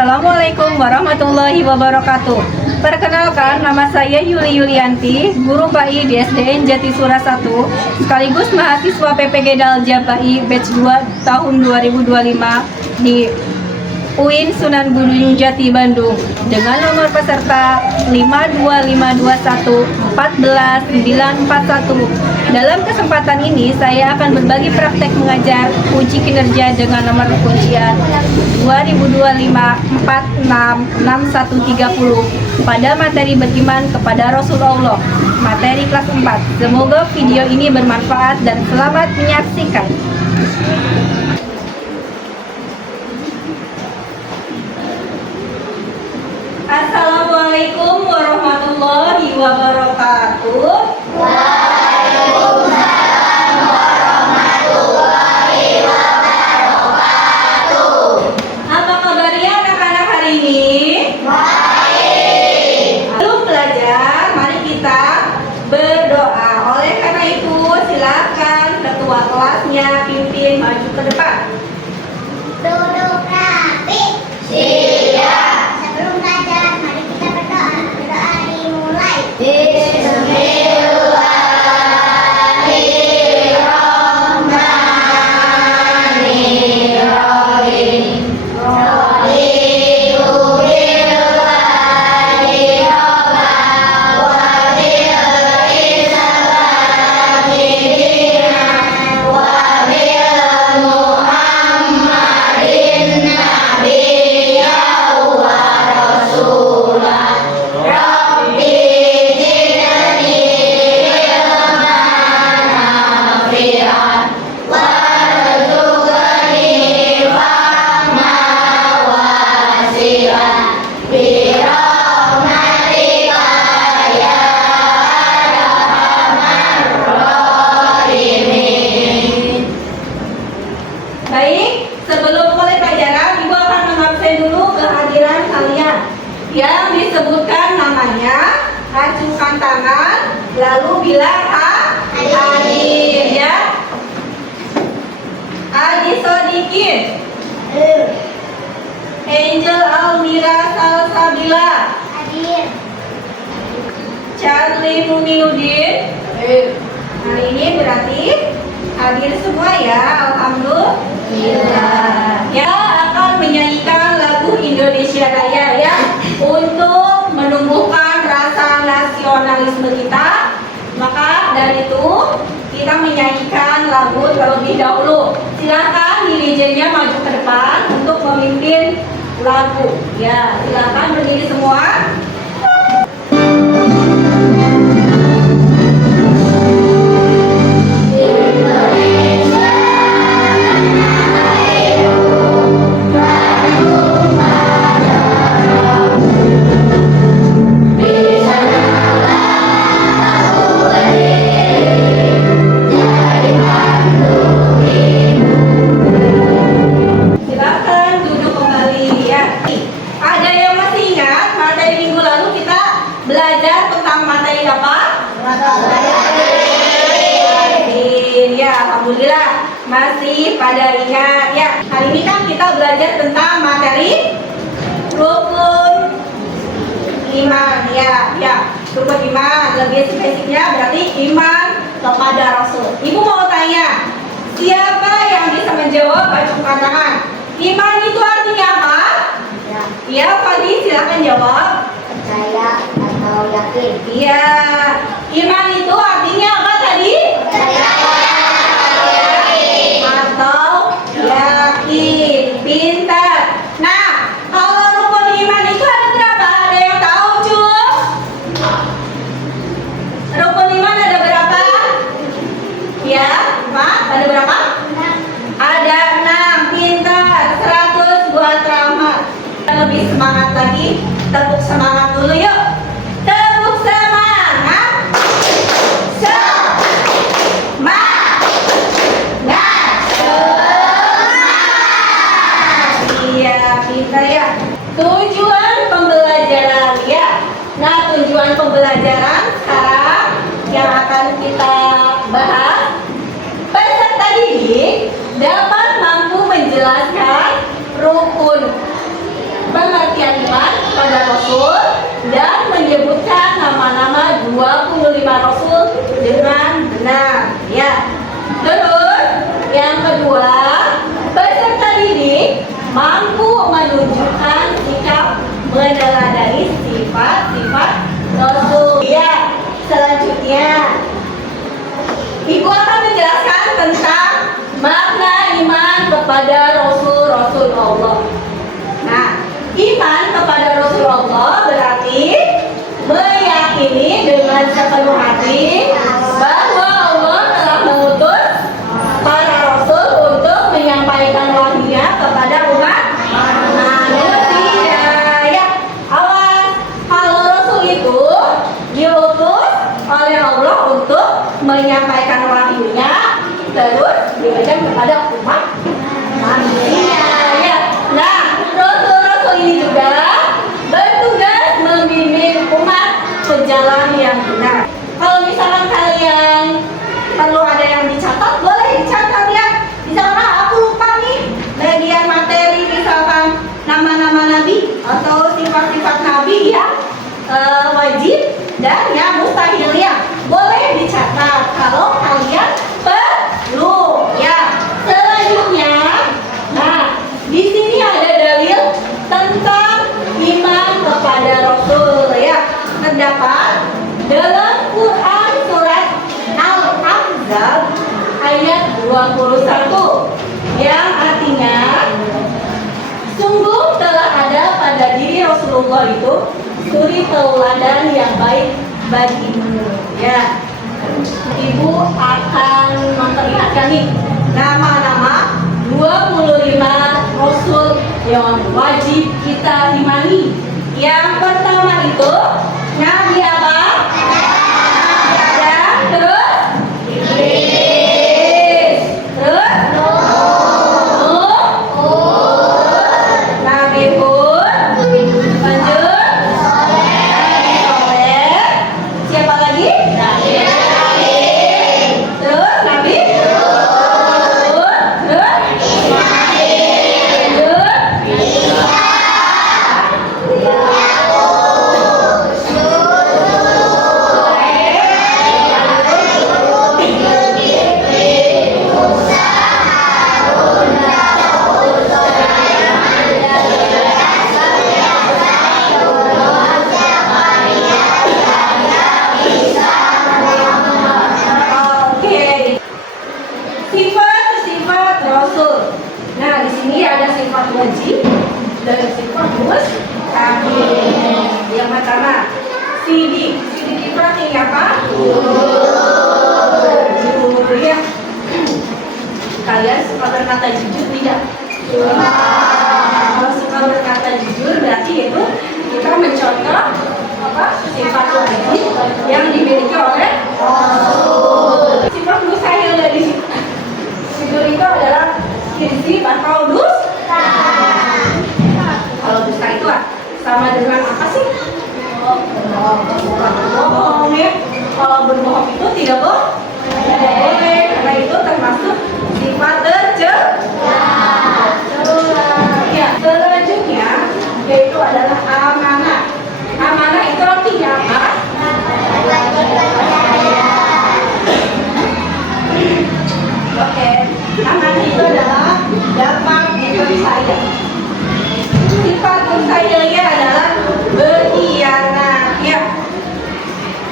Assalamualaikum warahmatullahi wabarakatuh. Perkenalkan, nama saya Yuli Yulianti, guru PAI di SDN Jatisura 1, sekaligus mahasiswa PPG Dalja PAI batch 2 tahun 2025 di UIN Sunan Gunung Jati Bandung dengan nomor peserta 52521 14941. Dalam kesempatan ini saya akan berbagi praktek mengajar uji kinerja dengan nomor kuncian 2025466130 pada materi beriman kepada Rasulullah, materi kelas 4. Semoga video ini bermanfaat dan selamat menyaksikan. Assalamualaikum warahmatullahi wabarakatuh. Waalaikumsalam warahmatullahi wabarakatuh. Apa kabarnya anak-anak hari ini? Baik. Belum belajar, mari kita berdoa. Oleh karena itu, silakan ketua kelasnya pimpin maju ke depan. Duduk rapi. Siap. Sebelum belajar, mari kita berdoa. Berdoa dimulai. Bismillahirrahmanirrahim. Baik, sebelum mulai pelajaran, Ibu akan mengabsen dulu kehadiran kalian. Yang disebutkan namanya, acungkan tangan, lalu bilang hadir ya. Adi Sodikin, Angel Almira Salsabila, Hadir. Charlie Muminudin. Hari ini berarti hadir semua ya, alhamdulillah. Ya, akan menyanyikan lagu Indonesia Raya ya, untuk menumbuhkan rasa nasionalisme kita. Maka dari itu kita menyanyikan lagu terlebih dahulu. Silakan dirijennya maju ke depan untuk memimpin lagu. Ya, silakan berdiri semua. Silakan duduk kembali ya. Ada yang masih ingat materi minggu lalu kita belajar tentang materi apa? Ya, alhamdulillah masih pada ingat ya. Hari ini kan kita belajar tentang materi rukun iman ya. Rukun iman, lebih spesifiknya berarti iman kepada Rasul. Ibu mau tanya, siapa yang bisa menjawab? Acungkan tangan. Iman itu artinya apa? Ya, Fadi silahkan jawab. Percaya atau yakin? Iya, iman itu artinya apa tadi? Atau yakin, pintar. Nah, kalau rukun iman itu ada berapa? Ada yang tahu, Cum? Rukun iman ada berapa? Ya, Pak, ada berapa? Ada 6, pintar, 100 buat Rahmat. Lebih semangat lagi, tepuk semangat dulu yuk. Tepuk semangat. Iya, pintar ya. Tujuan pembelajaran ya. Nah, tujuan pembelajaran sekarang yang akan kita bahas, peserta didik dapat mampu menjelaskan rukun. Rasul dengan benar. Ya. Terus yang kedua, peserta didik mampu menunjukkan sikap meneladani sifat-sifat Rasul. Ya. Selanjutnya, Ibu akan menjelaskan tentang makna iman kepada Rasul-Rasul Allah. Nah, iman kepada Rasul Allah berarti meyakini dengan sepenuh hati bahwa Allah telah mengutus para Rasul untuk menyampaikan wahyu-Nya kepada umat manusia. Ya, awas, kalau Rasul itu diutus oleh Allah untuk menyampaikan wahyu-Nya terus diberikan kepada umat manusia. Ya. Nah, Rasul-Rasul ini juga bertugas membimbing umat ke jalan yang benar. Kalau misalkan kalian perlu ada yang dicatat, boleh dicatat ya. Misalkan aku lupa nih bagian materi, misalkan nama-nama nabi atau sifat-sifat nabi ya, wajib dan yang mustahil ya, boleh dicatat kalau kalian perlu ya. Selanjutnya, nah di sini ada dalil tentang iman kepada Rasul ya, terdapat dalam Quran surat Al-Ahzab ayat 21 yang artinya, sungguh telah ada pada diri Rasulullah itu suri tauladan yang baik bagimu. Ya, Ibu akan memperlihatkan nih nama-nama 25 Rasul yang wajib kita imani. Yang pertama itu Nabi apa? Nabi Adam. Terus Idris. Terus Nuh. Nabi Hud. Lanjut Soleh. Siapa lagi? Nabi Ibrahim. Terus Nabi Hud. Terus Ismail. Lanjut Oke. Sifat-sifat Rasul. Nah, di sini ada sifat wajib dan sifat mustahil. Yang pertama, sidik. Sidik itu artinya apa? Jujur ya. Kalian suka berkata jujur tidak? Kalau suka berkata jujur berarti itu kita mencontoh apa? Sifat wajib yang dimiliki oleh Rasul. Sifat mustahil dari situ. Jujur itu adalah prinsip atau dusta. Kalau dusta itu sama dengan apa sih? Berbohong ya. Kalau berbohong itu tidak boleh, karena itu termasuk sifat tercela. Ya, selanjutnya yaitu adalah amanah. Amanah itu artinya apa? Oke, amanah itu adalah dapat dipercaya. Sifat percayanya adalah berkhianat ya.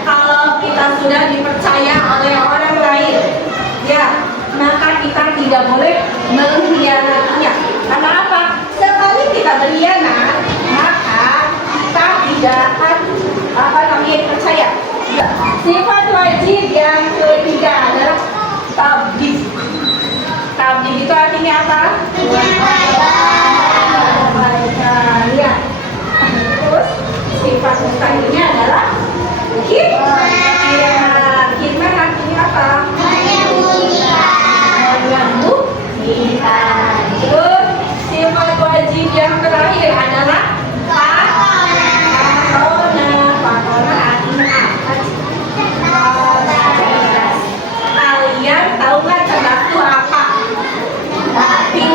Kalau kita sudah dipercaya oleh orang lain ya, maka kita tidak boleh mengkhianatinya. Karena apa? Sekali kita berkhianat, maka kita tidak akan percaya. Sifat wajib yang ketiga adalah tabdik. Tabdik itu artinya apa? Ya. Terus sifat mustahilnya adalah khidmat. Khidmat artinya apa? Menyambutkan. Terus sifat wajib yang terakhir adalah patona artinya apa? Kalian tahu nggak cerdas itu apa? Tapi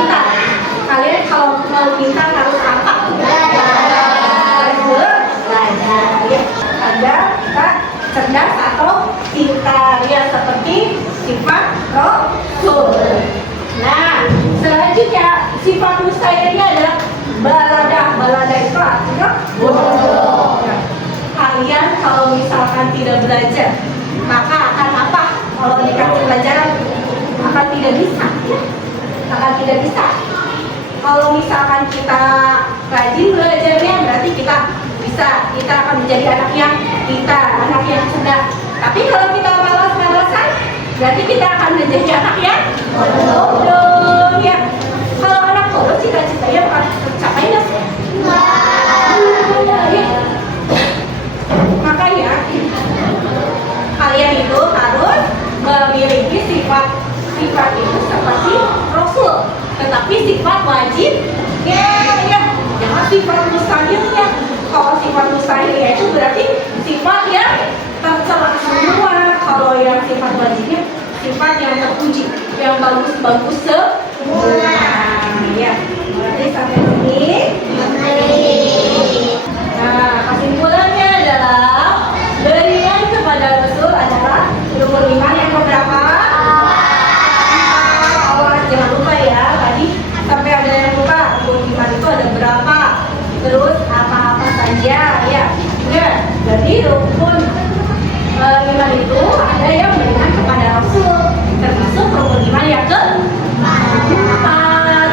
Selanjutnya, sifat mustahil ini adalah balada. Balada itu artinya bodoh. Nah, kalian kalau misalkan tidak belajar, maka akan apa? Kalau dikasih pelajaran, akan tidak bisa. Akan tidak bisa. Kalau misalkan kita rajin belajarnya, berarti kita bisa. Kita akan menjadi anak yang pintar, anak yang cerdas. Tapi kalau kita malas-malasan, berarti kita akan menjadi anak yang bodoh. Ya. Kalau anak bodoh, cita-citanya akan tercapai nggak sih? Ya. Makanya kalian itu harus memiliki sifat itu seperti Rasul, tetapi sifat wajib ya, jangan sifat mustahilnya. Kalau sifat mustahilnya itu berarti sifat yang tercela semua. Kalau yang sifat wajibnya sifat yang terpuji, yang bagus-bagus semua. Ya, berarti sampai sini. Nah, kesimpulannya adalah beriman kepada Rasul adalah rukun iman yang keberapa? Jangan lupa ya, tadi sampai ada yang lupa rukun iman itu ada berapa, terus apa-apa saja ya. Jadi rukun iman itu ada yang beriman kepada Rasul, termasuk rukun iman yang keempat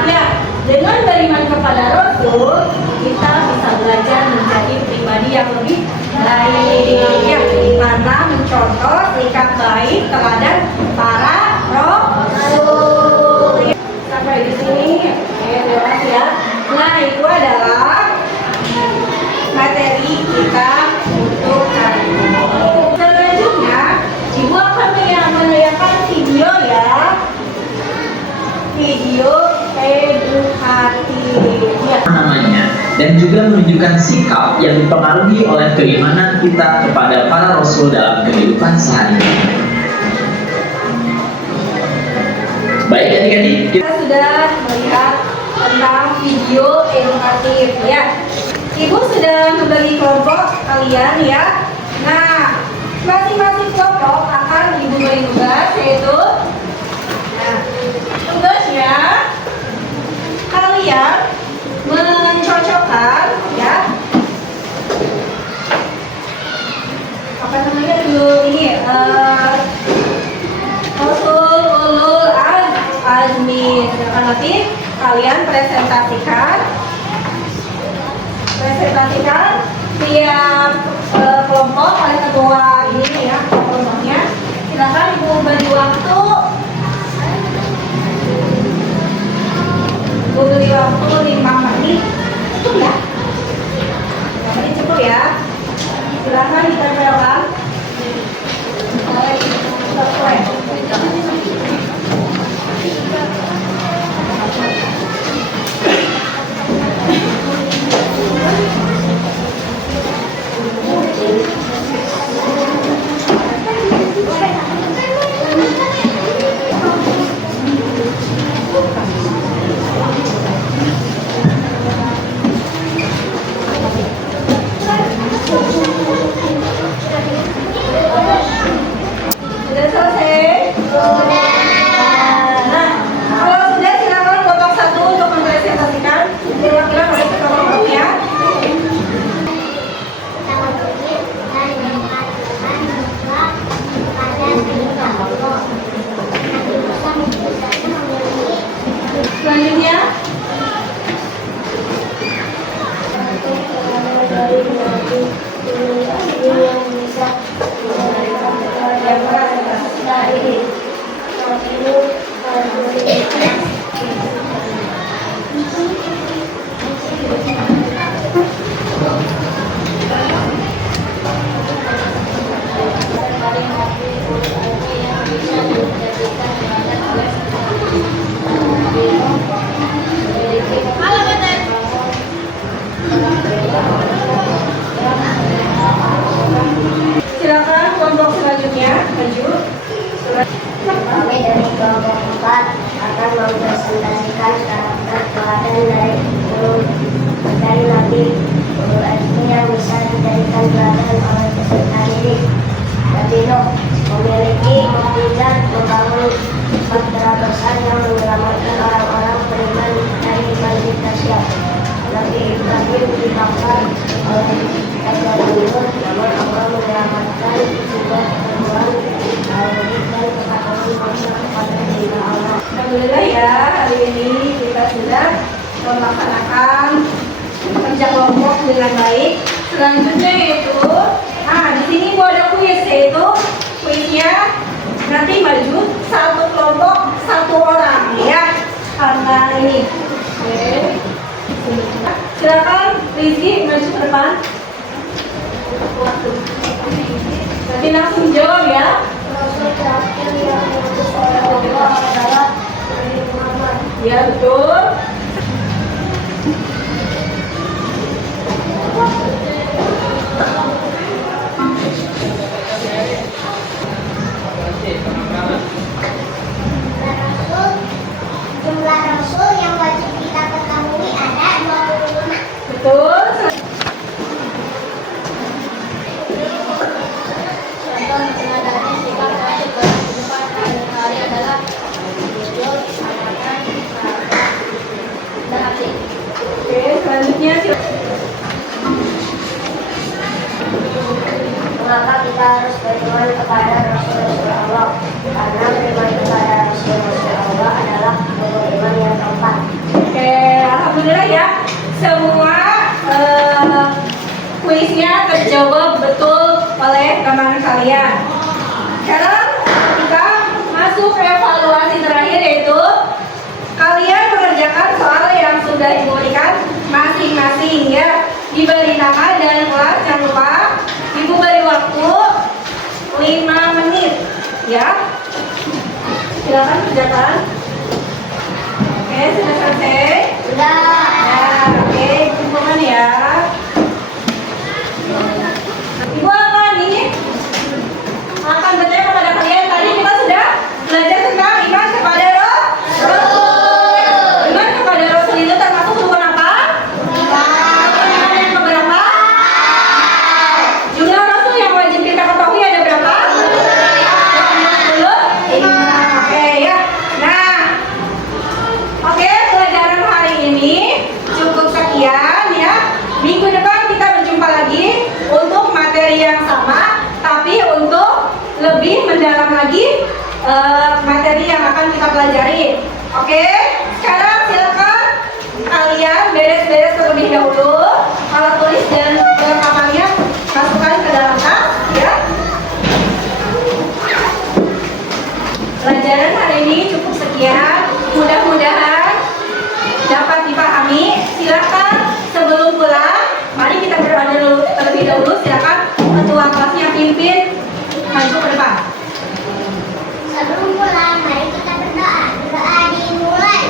ya. Dengan beriman kepada Rasul, kita bisa belajar menjadi pribadi yang lebih baik ya, karena mencontoh sikap baik teladan para Rasul. Sampai di sini jelas ya. Nah, itu adalah materi kita untuk hari ini. Selanjutnya, Ibu akan menayangkan video ya, video edukatif ya. Namanya, dan juga menunjukkan sikap yang dipengaruhi oleh keimanan kita kepada para Rasul dalam kehidupan sehari-hari. Baik adik-adik, Kita sudah melihat tentang video edukatif ya. Ibu sudah membagi kelompok kalian ya. Nah, masing-masing kelompok akan Ibu beri tugas, yaitu tugasnya kalian mencocokkan ya, apa namanya dulu ini Rasul ulul azmi. Nanti kalian presentasikan tiap kelompok oleh ketua ini ya, kelompoknya. Silakan Ibu beri waktu. Ibu beri waktu 5 menit. Cukup ya? 5 menit cukup ya? Silakan ditempelkan. Sudah selesai? Sudah. Nah, kalau sudah silakan kelompok 1 untuk mempresentasikan kira-kira pada kelompoknya. Selanjutnya silakan kelompok selanjutnya maju. Kami dari kelompok 4 akan mempresentasikan karakter teladan dari Nabi Ulul Azmi yang bisa dijadikan teladan oleh peserta didik. Nabi Nuh memiliki mukjizat membangun bahtera besar yang menyelamatkan orang-orang beriman sudah melaksanakan kerja kelompok dengan baik. Selanjutnya yaitu, di sini gua ada kuis, yaitu kuisnya nanti maju satu kelompok satu orang ya, karena ini. Oke. Silakan Rizky maju ke depan. Nanti langsung jawab ya. Rasul terakhir yang diutus oleh Allah adalah Nabi Muhammad. Ya betul. Jumlah rasul yang wajib kita ketahui ada 25. Betul. Contoh mengenai sikap rasul dalam kehidupan sehari-hari adalah jujur, amanah, dan aksi. Oke, selanjutnya Mengapa kita harus beriman kepada Rasul-Rasul Allah? Karena beriman kepada Rasul-Rasul Allah adalah beriman yang keempat. Oke, alhamdulillah ya. Semua kuisnya terjawab betul oleh teman kalian. Sekarang kita masuk ke evaluasi terakhir, yaitu kalian mengerjakan soal yang sudah diberikan masing-masing ya. Diberi nama dan kelas, jangan lupa. Ibu beri waktu 5 menit ya. Silakan kerjakan. Oke, sudah selesai. Nah, oke, kumpulkan ya. Ibu akan bertanya kepada kalian. Tadi kita sudah belajar tentang iman kepada Rasul. Iman kepada Rasul itu termasuk rukun apa? Iman yang keberapa? Jumlah Rasul yang wajib kita ketahui ada berapa? 25. Oke ya. Nah, oke, pelajaran hari ini cukup sekian ya. Minggu depan kita berjumpa lagi untuk materi yang sama, tapi untuk lebih mendalam lagi materi yang akan kita pelajari. Oke, sekarang silakan kalian beres-beres terlebih dahulu. Alat tulis dan kelengkapannya masukkan ke dalam tas ya. Pelajaran hari ini cukup sekian. Mudah-mudahan dapat dipahami. Silakan sebelum pulang, mari kita berdoa dulu terlebih dahulu. Silakan ketua kelasnya pimpin maju ke depan. Sebelum pulang, mari kita berdoa. Doa dimulai.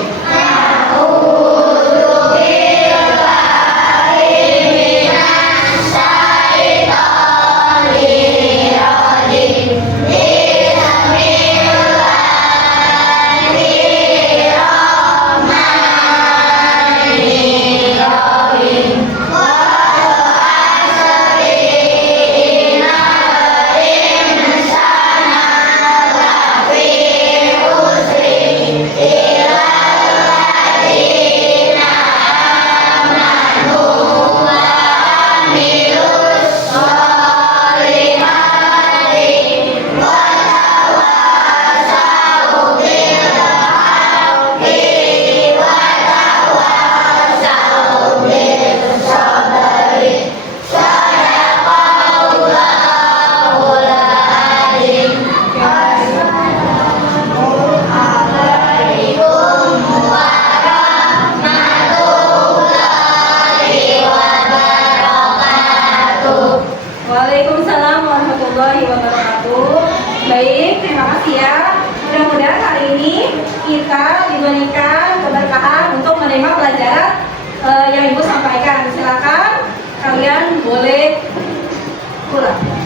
Waalaikumsalam warahmatullahi wabarakatuh. Baik, terima kasih ya. Mudah-mudahan hari ini kita diberikan keberkahan untuk menerima pelajaran yang Ibu sampaikan. Silakan kalian boleh pulang.